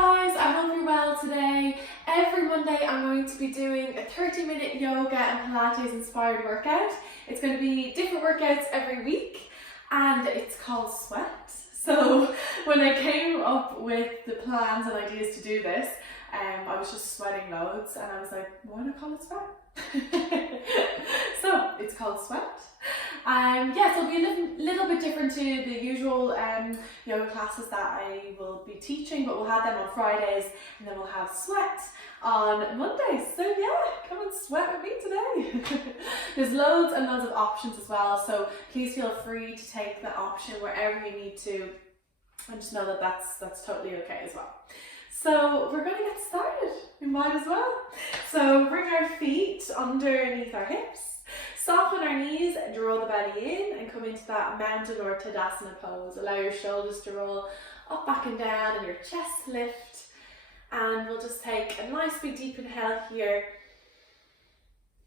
guys, I hope you're well today. Every Monday I'm going to be doing a 30-minute yoga and Pilates inspired workout. It's going to be different workouts every week and it's called Sweat. So when I came up with the plans and ideas to do this, I was just sweating loads and I was like, why not call it Sweat? So it's called Sweat. Yes, it'll be a little bit different to the usual yoga classes that I will be teaching, but we'll have them on Fridays and then we'll have Sweat on Mondays. So yeah, come and sweat with me today. There's loads and loads of options as well, so please feel free to take the option wherever you need to, and just know that that's totally okay as well. So we're going to get started. We might as well. So bring our feet underneath our hips. Soften our knees, draw the belly in and come into that mountain or Tadasana pose. Allow your shoulders to roll up, back and down and your chest lift. And we'll just take a nice big deep inhale here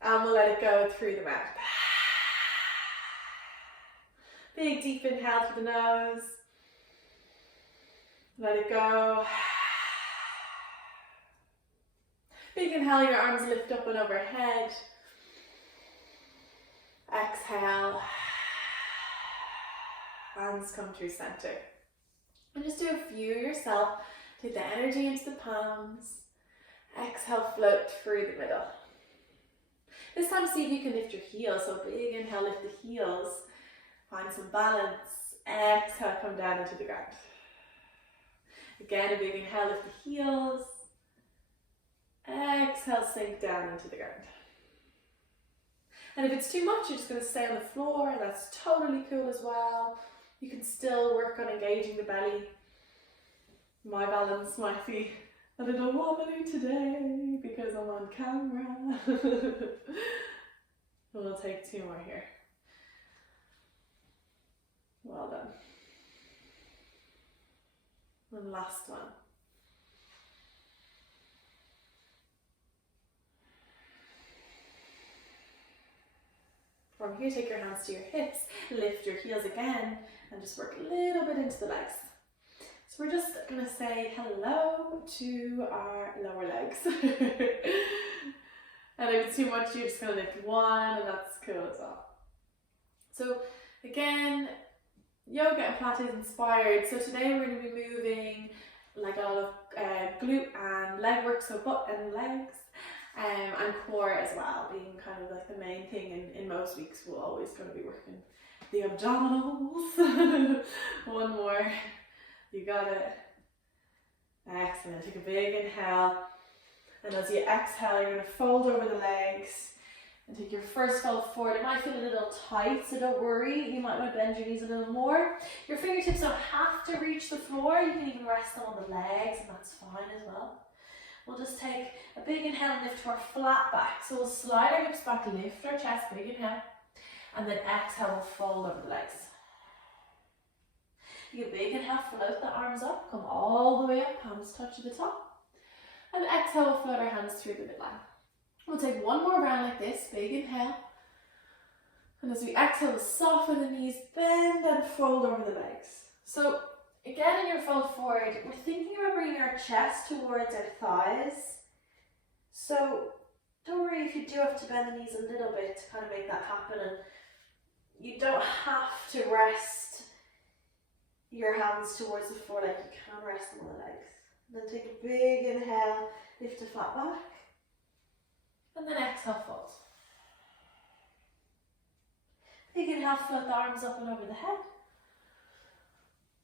and we'll let it go through the mouth. Big deep inhale through the nose. Let it go. Big inhale, your arms lift up and overhead. Exhale, hands come through center. And just do a few yourself. Take the energy into the palms. Exhale, float through the middle. This time see if you can lift your heels. So big inhale, lift the heels. Find some balance. Exhale, come down into the ground. Again, a big inhale, lift the heels. Exhale, sink down into the ground. And if it's too much, you're just going to stay on the floor. That's totally cool as well. You can still work on engaging the belly. My balance might be a little wobbly today because I'm on camera. We'll take two more here. Well done. And last one. From here, take your hands to your hips, lift your heels again, and just work a little bit into the legs. So we're just going to say hello to our lower legs. And if it's too much, you're just going to lift one, and that's cool as well. So again, yoga and Pilates inspired. So today we're going to be moving like a lot of glute and leg work, so butt and legs. And core as well, being kind of like the main thing in most weeks. We're always going to be working the abdominals. One more, you got it. Excellent, take a big inhale, and as you exhale you're going to fold over the legs and take your first fold forward. It might feel a little tight, so don't worry, you might want to bend your knees a little more. Your fingertips don't have to reach the floor, you can even rest them on the legs and that's fine as well. We'll just take a big inhale and lift to our flat back. So we'll slide our hips back, lift our chest, big inhale. And then exhale, we'll fold over the legs. You get a big inhale, float the arms up, come all the way up, palms touch at the top. And exhale, we'll float our hands through the midline. We'll take one more round like this, big inhale. And as we exhale, we'll soften the knees, bend and fold over the legs. So again, in your fold forward, we're thinking about bringing our chest towards our thighs. So don't worry if you do have to bend the knees a little bit to kind of make that happen. And you don't have to rest your hands towards the floor like you can rest them on the legs. And then take a big inhale, lift to flat back. And then exhale, fold. Big inhale, float the arms up and over the head.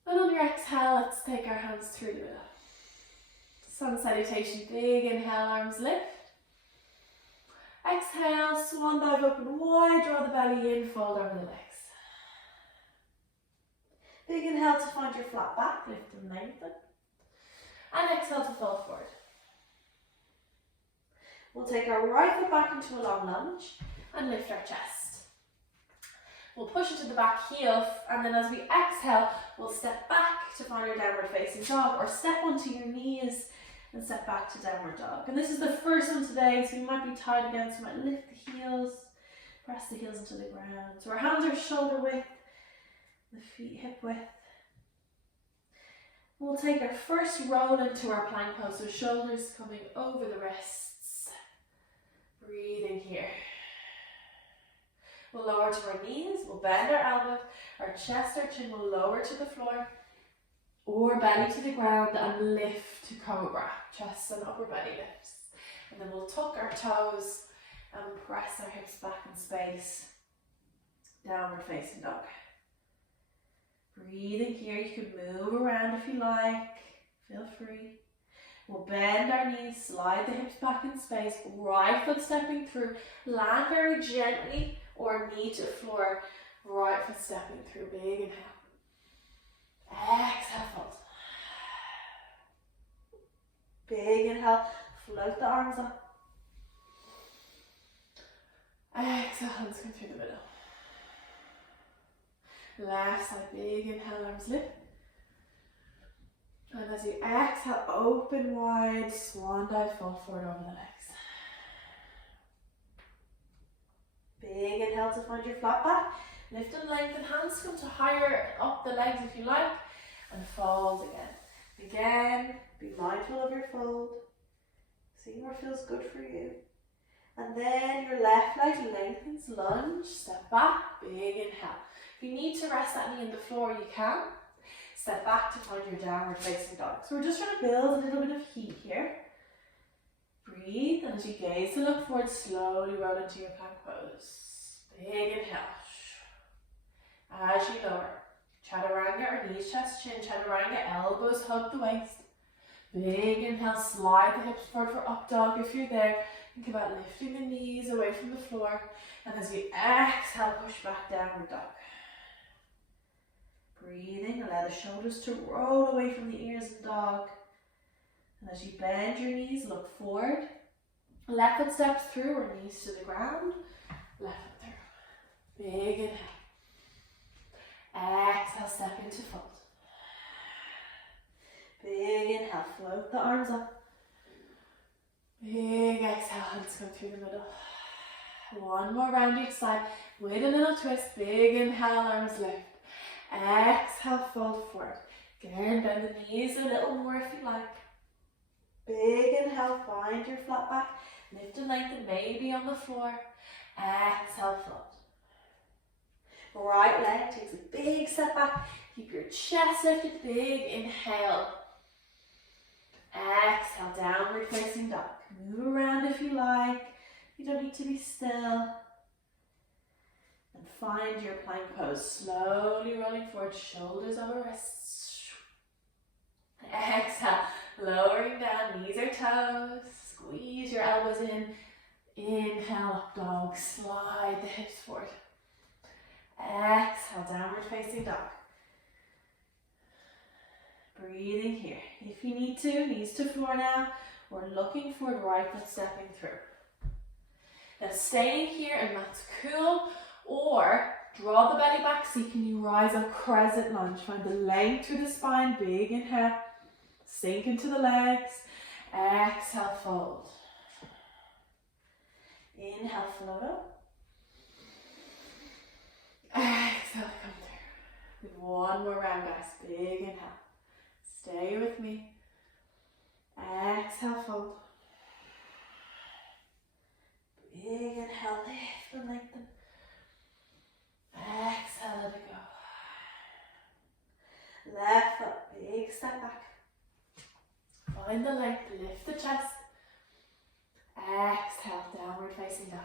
And on your exhale, let's take our hands through the middle. Sun salutation, big inhale, arms lift. Exhale, swan dive open wide, draw the belly in, fold over the legs. Big inhale to find your flat back, lift and lengthen. And exhale to fold forward. We'll take our right foot back into a long lunge and lift our chest. We'll push into the back heel, and then as we exhale, we'll step back to find our downward facing dog, or step onto your knees and step back to downward dog. And this is the first one today, so you might be tight again, so you might lift the heels, press the heels into the ground. So our hands are shoulder width, the feet hip width. We'll take our first roll into our plank pose, so shoulders coming over the wrists. Breathing here. We'll lower to our knees, we'll bend our elbows, our chest or chin will lower to the floor, or belly to the ground and lift to cobra. Chest and upper belly lifts. And then we'll tuck our toes and press our hips back in space. Downward facing dog. Breathing here, you can move around if you like, feel free. We'll bend our knees, slide the hips back in space, right foot stepping through, land very gently or knee to floor, right foot stepping through, big inhale. Exhale, fold. Big inhale, float the arms up. Exhale, hands come through the middle. Left side, big inhale, arms lift. And as you exhale, open wide, swan dive, fold forward over the legs. Big inhale to find your flat back. Lift and lengthen, hands come to higher up the legs if you like, and fold again. Again, be mindful of your fold. See what feels good for you. And then your left leg lengthens, lunge, step back, big inhale. If you need to rest that knee on the floor, you can. Step back to find your downward facing dog. So we're just trying to build a little bit of heat here. Breathe, and as you gaze to look forward, slowly roll into your plank pose. Big inhale. As you lower, chaturanga or knees, chest, chin, chaturanga, elbows hug the waist. Big inhale, slide the hips forward for up dog if you're there. Think about lifting the knees away from the floor. And as you exhale, push back, downward dog. Breathing, allow the shoulders to roll away from the ears in dog. And as you bend your knees, look forward. Left foot steps through or knees to the ground. Left foot through. Big inhale. Exhale, step into fold. Big inhale, float the arms up. Big exhale, hands come through the middle. One more round each side with a little twist. Big inhale, arms lift. Exhale, fold forward. Again, bend the knees a little more if you like. Big inhale, find your flat back. Lift and lengthen, maybe on the floor. Exhale, fold. Right leg takes a big step back. Keep your chest lifted, big inhale. Exhale, downward facing dog. Move around if you like. You don't need to be still. And find your plank pose. Slowly rolling forward, shoulders over wrists. Exhale, lowering down, knees or toes. Squeeze your elbows in. Inhale, up dog. Slide the hips forward. Exhale, downward facing dog. Breathing here. If you need to, knees to floor now. We're looking forward, right foot stepping through. Now staying here, and that's cool. Or draw the belly back, so can you rise up, crescent lunge. Find the length through the spine, big inhale. Sink into the legs. Exhale, fold. Inhale, float up. Exhale, come through. With one more round, guys. Big inhale. Stay with me. Exhale, fold. Big inhale, lift and lengthen. Exhale, let it go. Left foot, big step back. Find the length, lift the chest. Exhale, downward facing dog.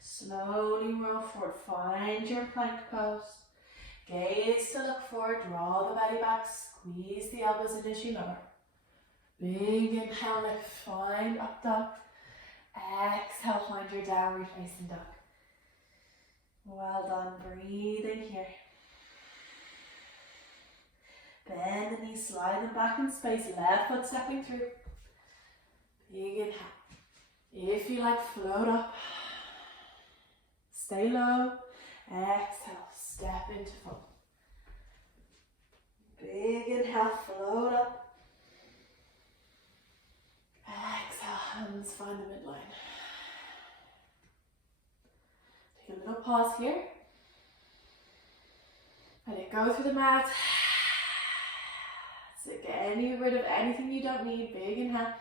Slowly roll forward, find your plank pose. Gaze to look forward, draw the belly back, squeeze the elbows in as you lower. Big inhale, lift, find up dog. Exhale, find your downward facing dog. Well done, breathing here. Bend the knees, slide them back in space, left foot stepping through. Big inhale. If you like, float up. Stay low. Exhale, step into fold. Big inhale, float up. Exhale, hands find the midline. Take a little pause here. Let it go through the mat. So get rid of anything you don't need. Big inhale.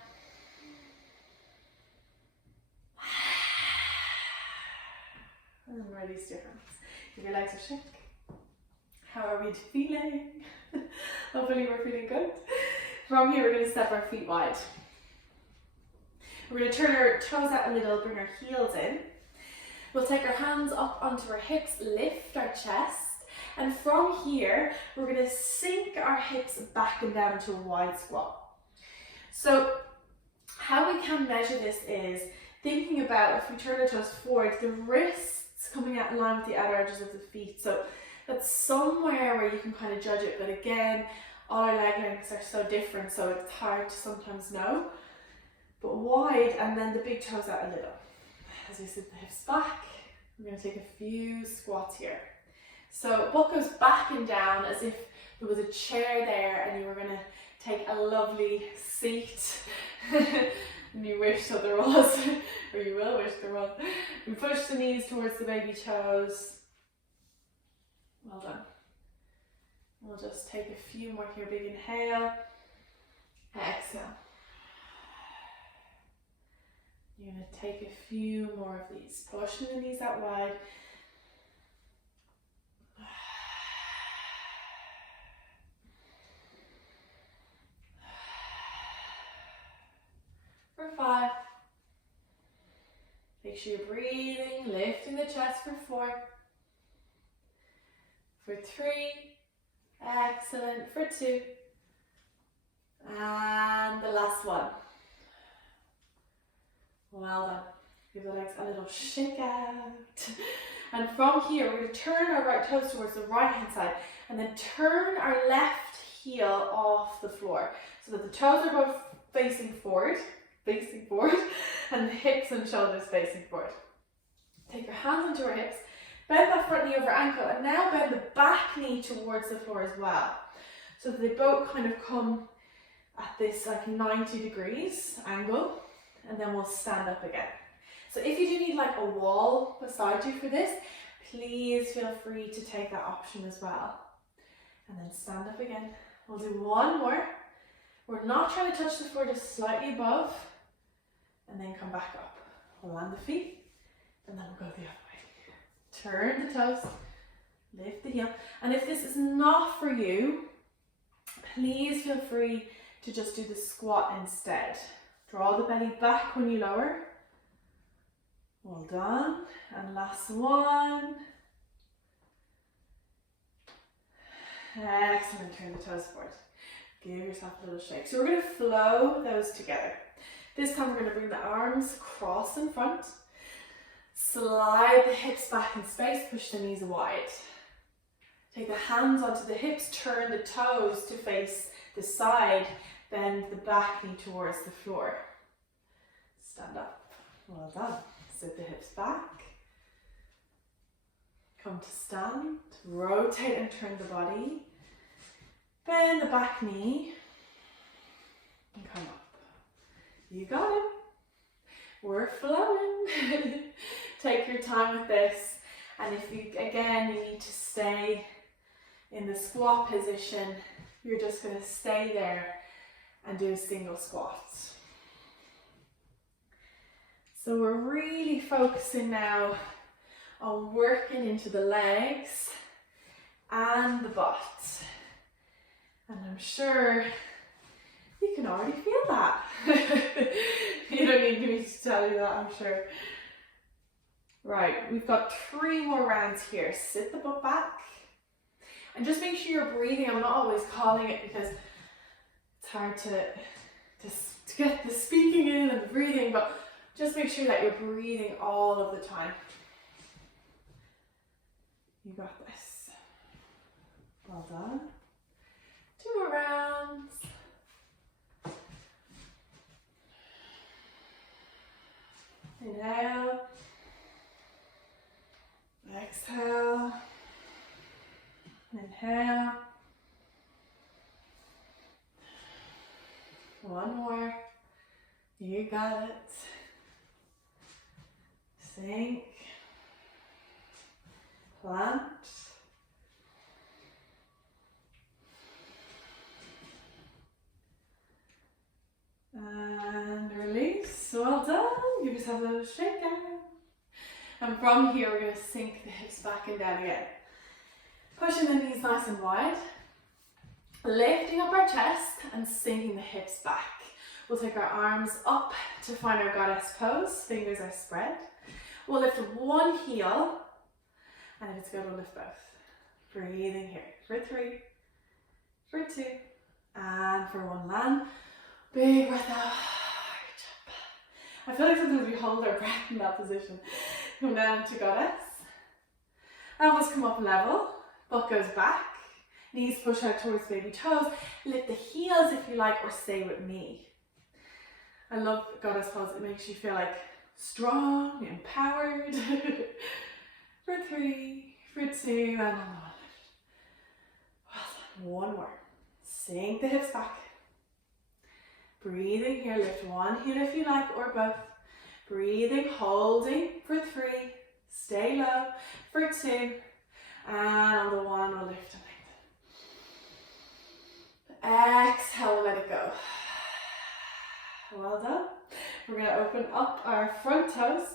And release your hands. Give your legs a shake. How are we feeling? Hopefully we're feeling good. From here, we're going to step our feet wide. We're going to turn our toes out a little, bring our heels in. We'll take our hands up onto our hips, lift our chest. And from here, we're going to sink our hips back and down to a wide squat. So how we can measure this is thinking about, if we turn our toes forward, the wrists coming out in line with the outer edges of the feet. So that's somewhere where you can kind of judge it. But again, all our leg lengths are so different, so it's hard to sometimes know. But wide, and then the big toes out a little. As we sit the hips back, we're going to take a few squats here. So butt goes back and down as if there was a chair there and you were going to take a lovely seat. And you wish that there was, or you will wish there was. We push the knees towards the baby toes. Well done. We'll just take a few more here. Big inhale. Exhale. You're going to take a few more of these. Pushing the knees out wide. For 5. Make sure you're breathing, lifting the chest for 4. For 3. Excellent. For 2. And the last one. Well done. Give the legs a little shake out. And from here, we're going to turn our right toes towards the right hand side and then turn our left heel off the floor so that the toes are both facing forward, and the hips and shoulders facing forward. Take your hands onto our hips, bend that front knee over ankle, and now bend the back knee towards the floor as well. So that they both kind of come at this like 90 degrees angle, and then we'll stand up again. So if you do need like a wall beside you for this, please feel free to take that option as well. And then stand up again. We'll do one more. We're not trying to touch the floor, just slightly above. And then come back up. We'll land the feet, and then we'll go the other way. Turn the toes, lift the heel. And if this is not for you, please feel free to just do the squat instead. Draw the belly back when you lower. Well done. And last one. Excellent. Turn the toes forward. Give yourself a little shake. So we're going to flow those together. This time we're going to bring the arms across in front. Slide the hips back in space. Push the knees wide. Take the hands onto the hips. Turn the toes to face the side. Bend the back knee towards the floor. Stand up. Well done. Sit the hips back. Come to stand. Rotate and turn the body. Bend the back knee. And come up. You got it. We're flowing. Take your time with this. And if you, again, you need to stay in the squat position, you're just going to stay there and do a single squat. So we're really focusing now on working into the legs and the butt. And I'm sure you can already feel that. You don't need me to tell you that, I'm sure. Right, we've got 3 more rounds here. Sit the butt back. And just make sure you're breathing. I'm not always calling it because it's hard to get the speaking in and the breathing, but just make sure that you're breathing all of the time. You got this. Well done. 2 more rounds. Inhale. Exhale. Inhale. One more. You got it. Sink. Plant. Just have a little shake down. And from here, we're going to sink the hips back and down again. Pushing the knees nice and wide. Lifting up our chest and sinking the hips back. We'll take our arms up to find our goddess pose. Fingers are spread. We'll lift one heel. And if it's good, we'll lift both. Breathing here. For 3, for 2, and for 1. Land. Big breath out. I feel like sometimes we hold our breath in that position. Come down to goddess. Elbows come up level. Butt goes back. Knees push out towards baby toes. Lift the heels if you like, or stay with me. I love goddess pose. It makes you feel like strong, empowered. For 3, for 2, and on the 1. One more. Sink the hips back. Breathing here. Lift one heel if you like, or both. Breathing, holding for 3. Stay low for 2. And on the 1, we'll lift and lengthen. Exhale, let it go. Well done. We're going to open up our front toes.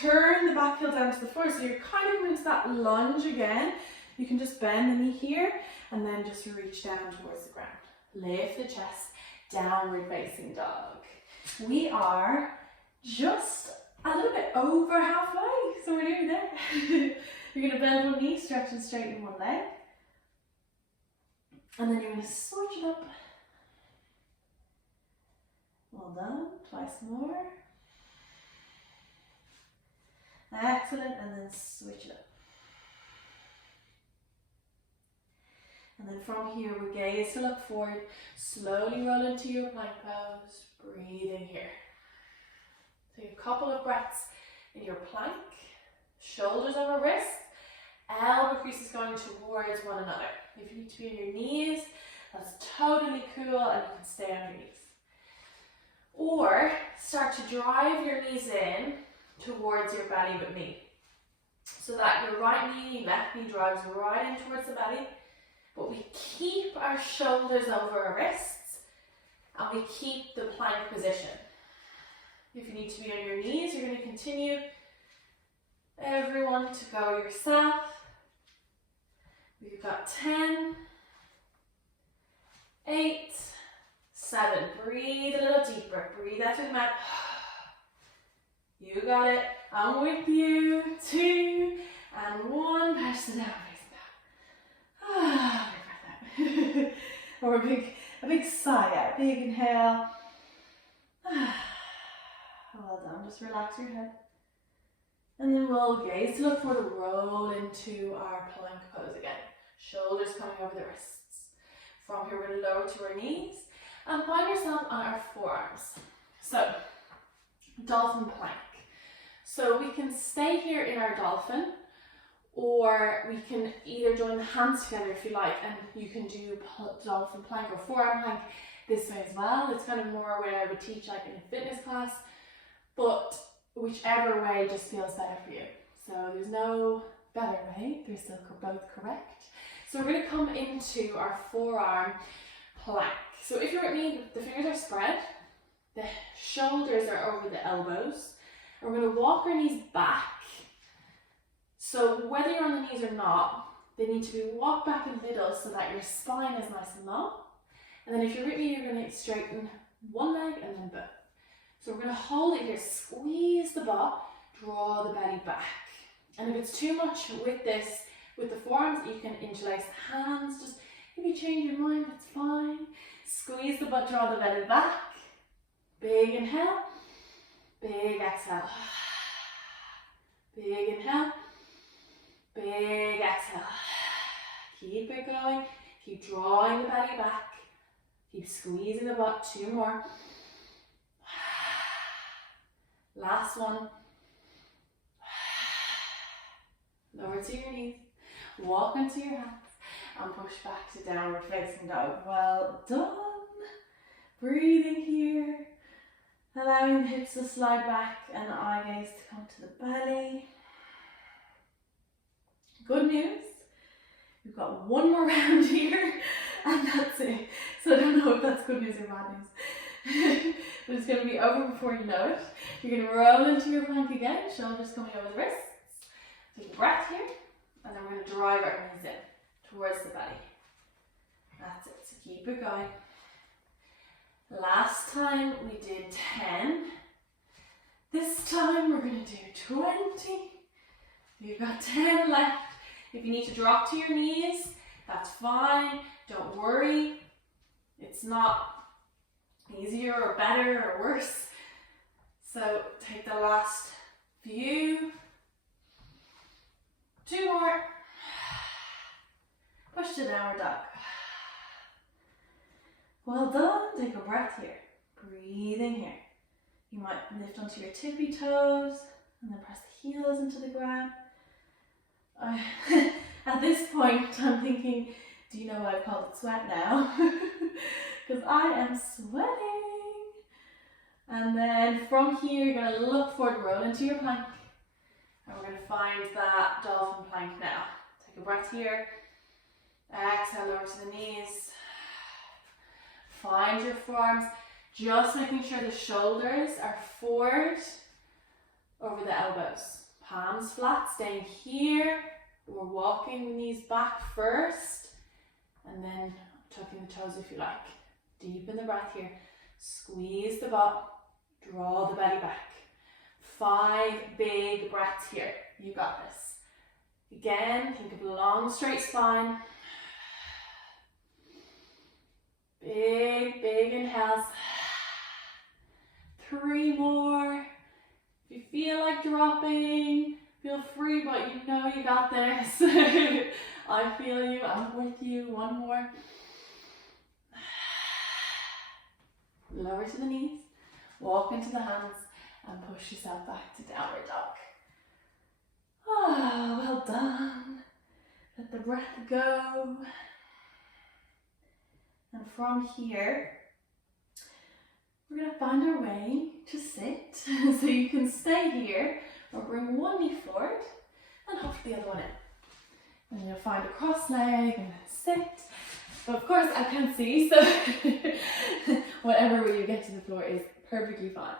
Turn the back heel down to the floor. So you're kind of into that lunge again. You can just bend the knee here and then just reach down towards the ground. Lift the chest, downward facing dog. We are just a little bit over halfway, so we're nearly there. You're going to bend one knee, stretch and straighten one leg. And then you're going to switch it up. Well done. Twice more. Excellent. And then switch it up. And then from here, we gaze to look forward. Slowly roll into your plank pose. Breathing here. Take a couple of breaths in your plank. Shoulders over wrists. Elbow creases going towards one another. If you need to be on your knees, that's totally cool, and you can stay on your knees. Or start to drive your knees in towards your belly with me. So that your right knee, left knee drives right in towards the belly. But we keep our shoulders over our wrists, and we keep the plank position. If you need to be on your knees, you're going to continue. Everyone to go yourself. We've got 10, 8, 7. Breathe a little deeper. Breathe out through the mouth. You got it. I'm with you. 2 and 1. Push the down. Or a big sigh out, big inhale. Well done, just relax your head. And then we'll gaze to look for the roll into our plank pose again. Shoulders coming over the wrists. From here, we're going to lower to our knees and find yourself on our forearms. So, dolphin plank. So we can stay here in our dolphin, or we can either join the hands together if you like, and you can do dolphin plank or forearm plank this way as well. It's kind of more where I would teach like in a fitness class, but whichever way just feels better for you. So there's no better way, they're still both correct. So we're going to come into our forearm plank. So if you're at knee, the fingers are spread, the shoulders are over the elbows, and we're going to walk our knees back. So whether you're on the knees or not, they need to be walked back a little so that your spine is nice and long. And then if you're with me, you're going to straighten one leg and then both. So we're going to hold it here, squeeze the butt, draw the belly back. And if it's too much with the forearms, you can interlace the hands. Just if you change your mind, that's fine. Squeeze the butt, draw the belly back. Big inhale, big exhale. Big inhale, big exhale. Keep it going. Keep drawing the belly back. Keep squeezing the butt. 2 more. Last one. Lower to your knees. Walk into your hands and push back to downward facing dog. Well done. Breathing here. Allowing the hips to slide back and the eye gaze to come to the belly. Good news. We've got one more round here and that's it. So I don't know if that's good news or bad news. But it's going to be over before you know it. You're going to roll into your plank again, shoulders coming over the wrists. Take a breath here, and then we're going to drive our knees in towards the belly. That's it, so keep it going. Last time we did 10. This time we're going to do 20. You've got 10 left. If you need to drop to your knees, that's fine. Don't worry. It's not easier or better or worse. So take the last few. 2 more. Push to downward dog. Well done. Take a breath here. Breathe in here. You might lift onto your tippy toes and then press the heels into the ground. At this point, I'm thinking, do you know why I've called it sweat now? Because I am sweating. And then from here, you're going to look forward, roll into your plank. And we're going to find that dolphin plank now. Take a breath here. Exhale, lower to the knees. Find your forearms, just making sure the shoulders are forward over the elbows. Palms flat, staying here. We're walking the knees back first, and then tucking the toes if you like. Deepen the breath here. Squeeze the butt, draw the belly back. 5 big breaths here. You got this. Again, think of a long straight spine. Big, big inhales. 3 more. If you feel like dropping, feel free, but you know you got this. I feel you, I'm with you. 1 more. Lower to the knees, walk into the hands, and push yourself back to downward dog. Oh, well done. Let the breath go. And from here, we're going to find our way to sit. So you can stay here or bring one knee forward and hop the other one in. And you'll find a cross leg and sit. But of course I can't see, so whatever way you get to the floor is perfectly fine.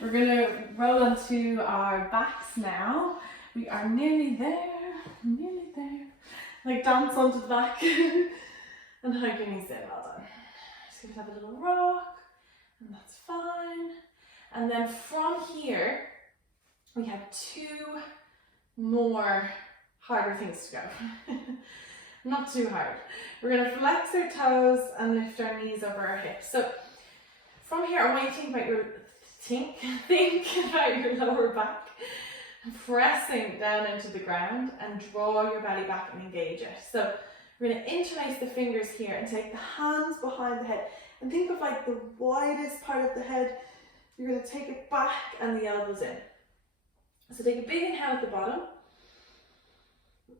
We're going to roll onto our backs now. We are nearly there, nearly there. Like dance onto the back. And hug your knees in, well done. Just give yourself a little rock, and that's fine. And then from here, we have 2 more harder things to go. Not too hard. We're going to flex our toes and lift our knees over our hips. So from here, I want you to think about your lower back, pressing down into the ground and draw your belly back and engage it. So we're going to interlace the fingers here and take the hands behind the head and think of like the widest part of the head. You're going to take it back and the elbows in. So take a big inhale at the bottom.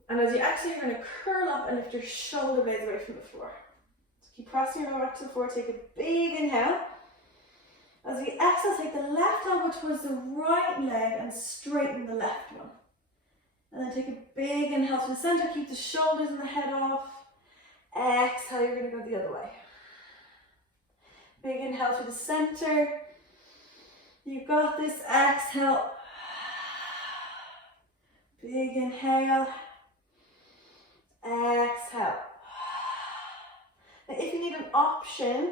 And as you exhale, you're going to curl up and lift your shoulder blades away from the floor. So keep pressing your lower back to the floor. Take a big inhale. As you exhale, take the left elbow towards the right leg and straighten the left one. And then take a big inhale to the center. Keep the shoulders and the head off. Exhale, you're going to go the other way. Big inhale to the center. You've got this. Exhale. Big inhale. Exhale. Now if you need an option,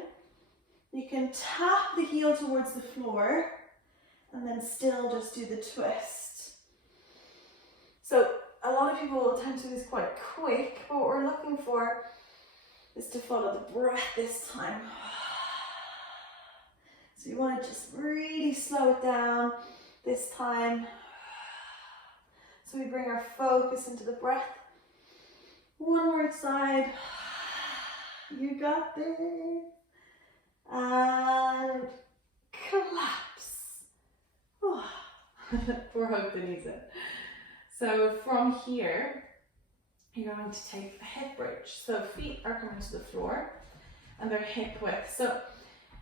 you can tap the heel towards the floor and then still just do the twist. So a lot of people will tend to do this quite quick, but what we're looking for is to follow the breath this time. So you want to just really slow it down this time. So we bring our focus into the breath. 1 more side. You got this. And collapse. Oh. Poor hug the knees in. So from here, you're going to take a hip bridge. So feet are coming to the floor and they're hip width. So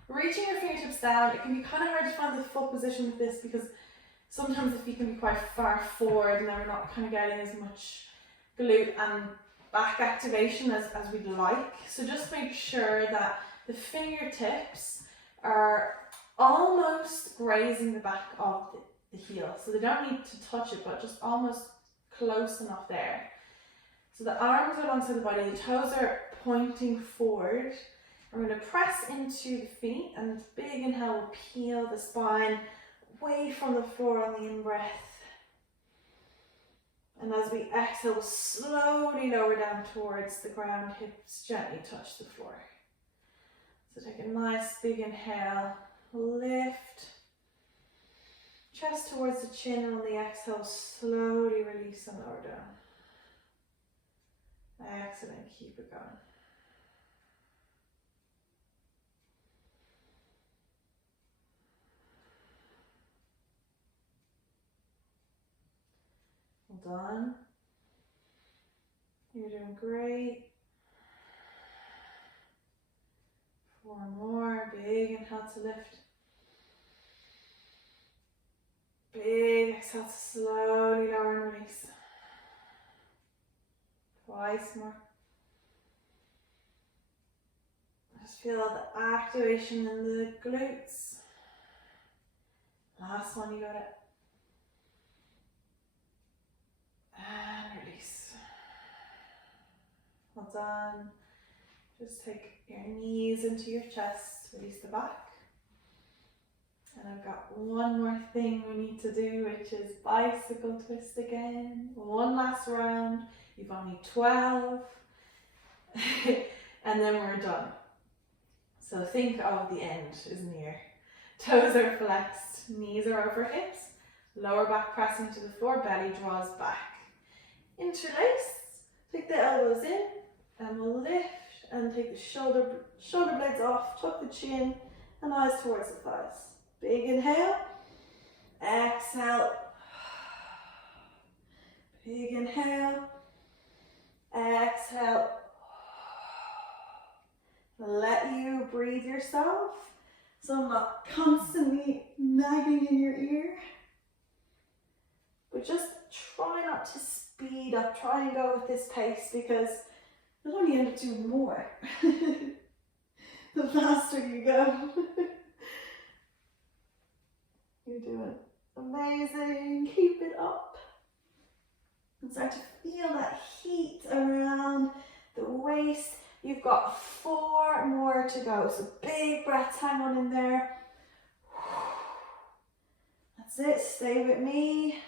reaching your fingertips down, it can be kind of hard to find the full position with this because sometimes the feet can be quite far forward and then we're not kind of getting as much glute and back activation as we'd like. So just make sure that the fingertips are almost grazing the back of the heel. So they don't need to touch it, but just almost close enough there. So the arms are alongside the body, the toes are pointing forward. We're going to press into the feet, and big inhale will peel the spine away from the floor on the in-breath. And as we exhale, we'll slowly lower down towards the ground, hips gently touch the floor. So take a nice big inhale, lift, chest towards the chin, and on the exhale, slowly release and lower down. Excellent, keep it going. Well done. You're doing great. 4 more. Big inhale to lift. Big exhale to slowly lower and release. Twice more. Just feel the activation in the glutes. Last one, you got it. And release. Well done. Just take your knees into your chest, release the back. And I've got one more thing we need to do, which is bicycle twist again. One last round. You've only 12. And then we're done. So think of the end is near. Toes are flexed, knees are over hips, lower back pressing to the floor, belly draws back. Interlace, take the elbows in, and we'll lift and take the shoulder blades off, tuck the chin, and eyes towards the thighs. Big inhale, exhale, big inhale, exhale. Let you breathe yourself, so I'm not constantly nagging in your ear. But just try not to speed up, try and go with this pace, because you'll only end up doing more the faster you go. You're doing amazing, keep it up. And start to feel that heat around the waist. You've got 4 more to go, so big breaths, hang on in there. That's it, stay with me.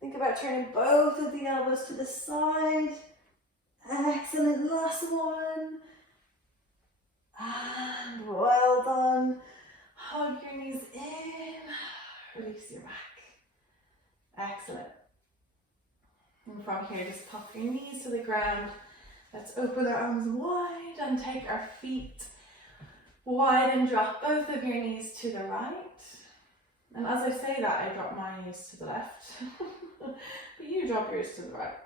Think about turning both of the elbows to the side. Excellent, last one. And well done. Hug your knees in, release your back. Excellent. And from here, just pop your knees to the ground. Let's open our arms wide and take our feet wide and drop both of your knees to the right. And as I say that, I drop my knees to the left. But you drop yours to the right.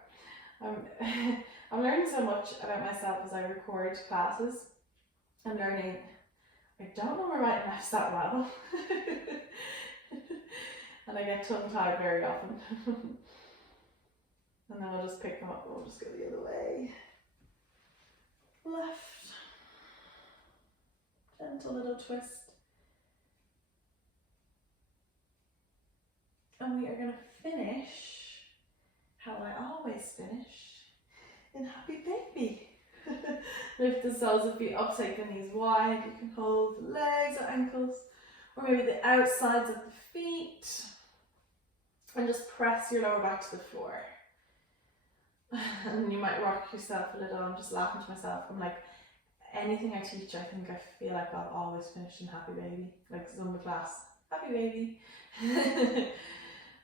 I'm learning so much about myself as I record classes. I'm learning, I don't know my right and left that well. And I get tongue-tied very often. And then I'll just pick them up and we'll just go the other way. Left. Gentle little twist. And we are going to finish how I always finish, in happy baby. Lift the soles of feet up, take the knees wide. You can hold the legs or ankles, or maybe the outsides of the feet. And just press your lower back to the floor. And you might rock yourself a little. I'm just laughing to myself. I'm like, anything I teach, I think I feel like I'll always finish in happy baby. Like Zumba class, happy baby.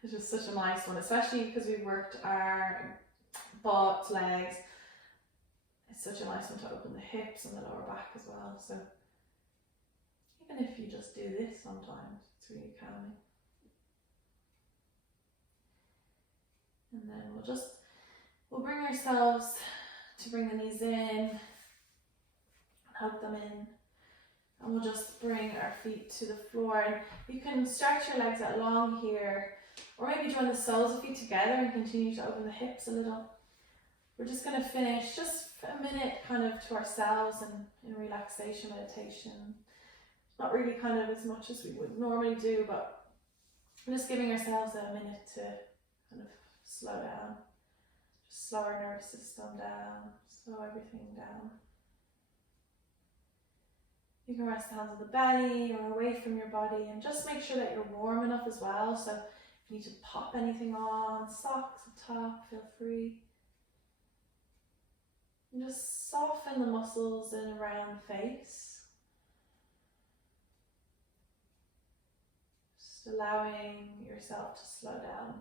It's just such a nice one, especially because we worked our butt, legs. It's such a nice one to open the hips and the lower back as well. So even if you just do this sometimes, it's really calming. And then we'll bring ourselves to bring the knees in, hug them in, and we'll just bring our feet to the floor. And you can stretch your legs out long here, or maybe join the soles of feet together and continue to open the hips a little. We're just going to finish just a minute kind of to ourselves and in relaxation meditation. Not really kind of as much as we would normally do, but just giving ourselves a minute to kind of slow down. Just slow our nervous system down, slow everything down. You can rest the hands on the belly or away from your body, and just make sure that you're warm enough as well. So if you need to pop anything on, socks up top, feel free. And just soften the muscles in and around the face. Just allowing yourself to slow down.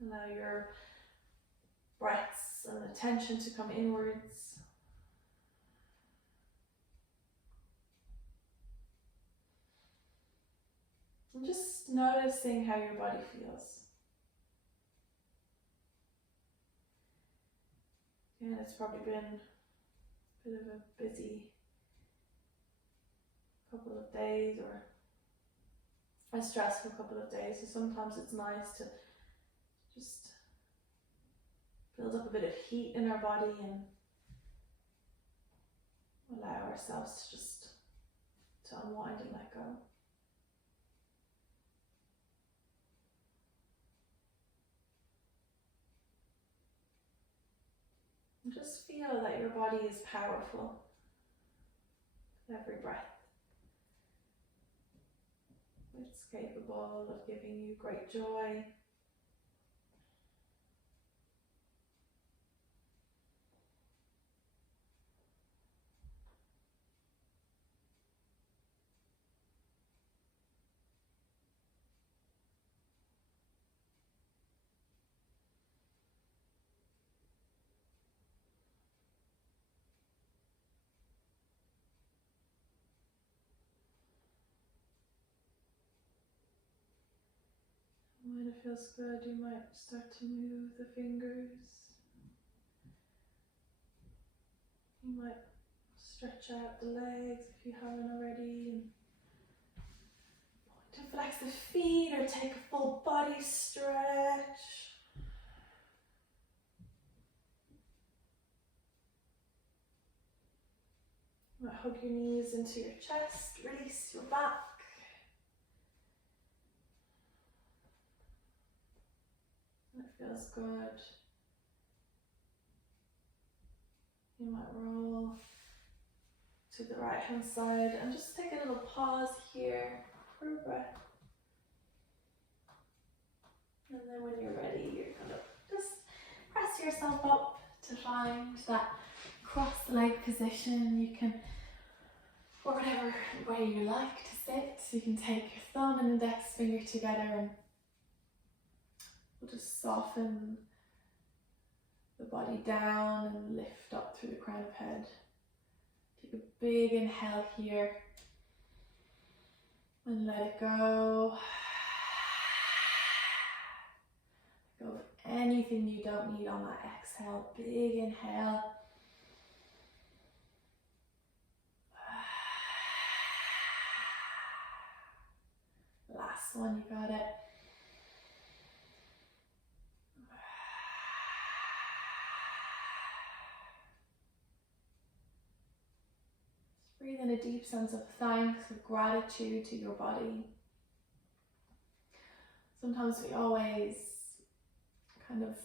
Allow your breaths and attention to come inwards. And just noticing how your body feels. And it's probably been a bit of a busy couple of days or a stressful couple of days. So sometimes it's nice to just build up a bit of heat in our body and allow ourselves to unwind and let go. And just feel that your body is powerful with every breath. It's capable of giving you great joy. When it feels good, you might start to move the fingers. You might stretch out the legs if you haven't already. And to flex the feet or take a full body stretch. You might hug your knees into your chest, release your back. It feels good. You might roll to the right hand side and just take a little pause here for a breath. And then when you're ready, you're kind of just press yourself up to find that cross-leg position. You can, or whatever way you like to sit, you can take your thumb and index finger together and we'll just soften the body down and lift up through the crown of head. Take a big inhale here and let it go. Let go of anything you don't need on that exhale. Big inhale. Last one, you got it. Breathe in a deep sense of thanks, of gratitude to your body. Sometimes we always kind of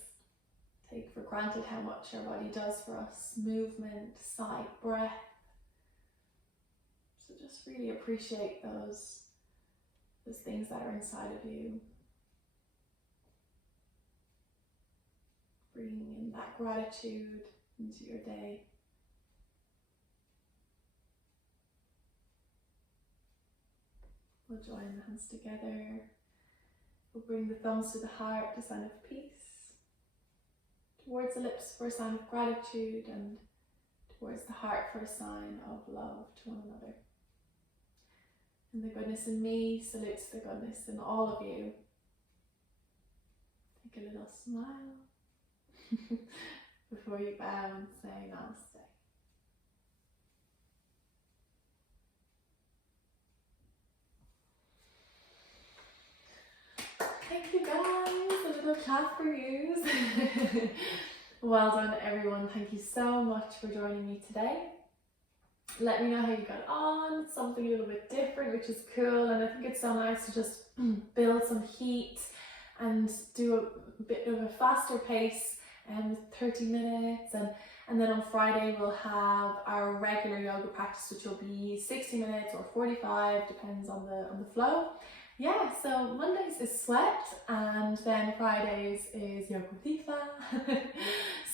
take for granted how much our body does for us. Movement, sight, breath. So just really appreciate those things that are inside of you. Bringing in that gratitude into your day. We'll join the hands together. We'll bring the thumbs to the heart, a sign of peace. Towards the lips for a sign of gratitude, and towards the heart for a sign of love to one another. And the goodness in me salutes the goodness in all of you. Take a little smile before you bow and say namaste. Thank you guys, a little clap for you. Well done everyone, thank you so much for joining me today. Let me know how you got on, something a little bit different, which is cool, and I think it's so nice to just build some heat and do a bit of a faster pace, 30 minutes, and then on Friday we'll have our regular yoga practice, which will be 60 minutes or 45, depends on the flow. Yeah, so Mondays is sweat, and then Fridays is yoga with Aoife.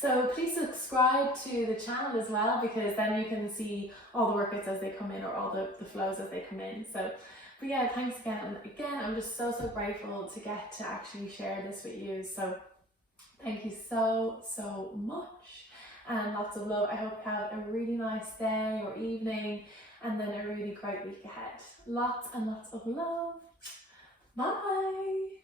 So please subscribe to the channel as well, because then you can see all the workouts as they come in, or all the flows as they come in. So, but yeah, thanks again. And again, I'm just so grateful to get to actually share this with you. So thank you so much, and lots of love. I hope you have a really nice day or evening, and then a really great week ahead. Lots and lots of love. Bye.